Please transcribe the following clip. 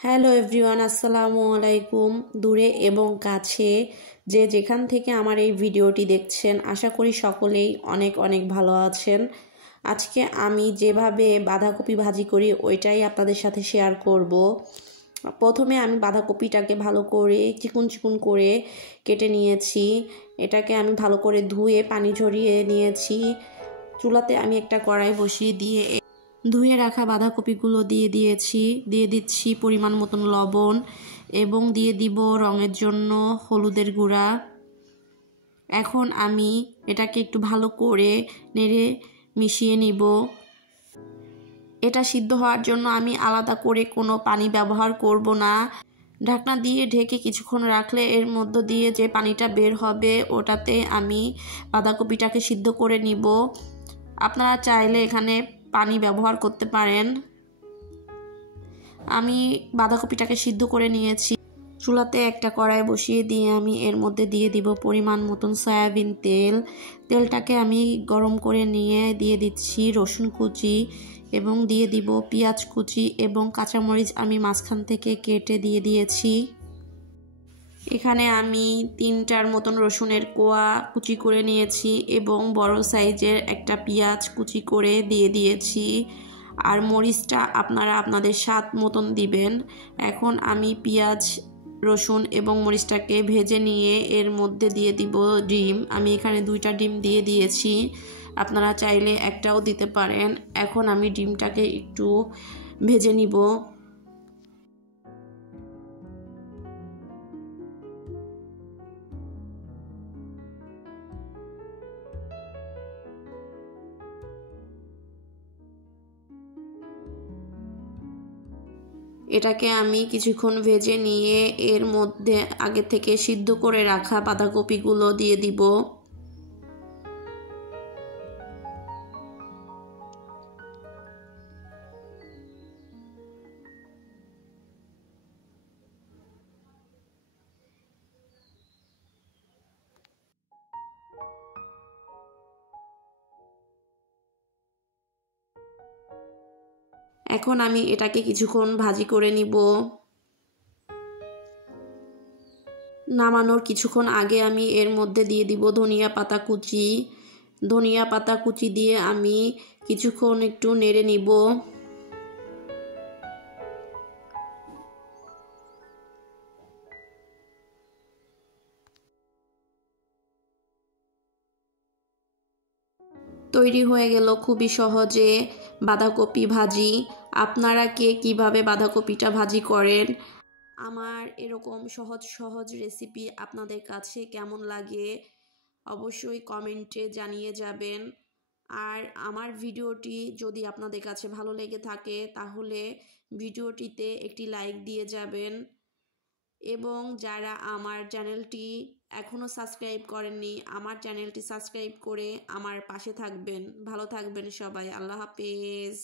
Hello everyone, আসসালামু আলাইকুম। দূরে এবং কাছে যে যেখান থেকে আমার এই ভিডিওটি দেখছেন, আশা করি সকলেই অনেক অনেক ভালো আছেন। আজকে আমি যেভাবে বাঁধাকপি ভাজি করি ওইটাই আপনাদের সাথে শেয়ার করব। প্রথমে আমি বাঁধাকপিটাকে ভালো করে চিকন চিকন করে কেটে নিয়েছি। এটাকে আমি ভালো করে ধুয়ে পানি ঝরিয়ে নিয়েছি। চুলাতে আমি একটা কড়াই বসিয়ে দিয়ে ধুয়ে রাখা বাঁধাকপিগুলো দিয়ে দিচ্ছি পরিমাণ মতন লবণ এবং দিয়ে দিব রঙের জন্য হলুদের গুঁড়া। এখন আমি এটাকে একটু ভালো করে নেড়ে মিশিয়ে নিব। এটা সিদ্ধ হওয়ার জন্য আমি আলাদা করে কোনো পানি ব্যবহার করব না। ঢাকনা দিয়ে ঢেকে কিছুক্ষণ রাখলে এর মধ্য দিয়ে যে পানিটা বের হবে ওটাতে আমি বাঁধাকপিটাকে সিদ্ধ করে নিব। আপনারা চাইলে এখানে পানি ব্যবহার করতে পারেন। আমি বাঁধাকপিটাকে সিদ্ধ করে নিয়েছি। চুলাতে একটা কড়াই বসিয়ে দিয়ে আমি এর মধ্যে দিয়ে দিব পরিমাণ মতন সয়াবিন তেল। তেলটাকে আমি গরম করে নিয়ে দিয়ে দিচ্ছি রসুন কুচি এবং দিয়ে দিব পেঁয়াজ কুচি এবং কাঁচামরিচ আমি মাঝখান থেকে কেটে দিয়ে দিয়েছি। এখানে আমি 3টার মতন রসুনের কোয়া কুচি করে নিয়েছি এবং বড় সাইজের একটা পেঁয়াজ কুচি করে দিয়ে দিয়েছি। আর মরিচটা আপনারা আপনাদের স্বাদ মতন দিবেন। এখন আমি পেঁয়াজ, রসুন এবং মরিচটাকে ভেজে নিয়ে এর মধ্যে দিয়ে দিব ডিম। আমি এখানে 2টা ডিম দিয়ে দিয়েছি, আপনারা চাইলে একটাও দিতে পারেন। এখন আমি ডিমটাকে একটু ভেজে নিব। এটাকে আমি কিছুক্ষণ ভেজে নিয়ে এর মধ্যে আগে থেকে সিদ্ধ করে রাখা বাঁধাকপিগুলো দিয়ে দিব। এখন আমি এটাকে কিছুক্ষণ ভাজি করে নিব। নামানোর কিছুক্ষণ আগে আমি এর মধ্যে দিয়ে দিব ধনিয়া পাতা কুচি। ধনিয়া পাতা কুচি দিয়ে আমি কিছুক্ষণ একটু নেড়ে নিব। তৈরি হয়ে গেল খুবই সহজে বাঁধাকপি ভাজি। আপনারা কে কিভাবে বাঁধাকপিটা ভাজি করেন? আমার এরকম সহজ সহজ রেসিপি আপনাদের কাছে কেমন লাগে অবশ্যই কমেন্টে জানিয়ে যাবেন। আর আমার ভিডিওটি যদি আপনাদের কাছে ভালো লেগে থাকে তাহলে ভিডিওটিতে একটি লাইক দিয়ে যাবেন এবং যারা আমার চ্যানেলটি এখনও সাবস্ক্রাইব করেননি আমার চ্যানেলটি সাবস্ক্রাইব করে আমার পাশে থাকবেন। ভালো থাকবেন সবাই। আল্লাহ হাফেজ।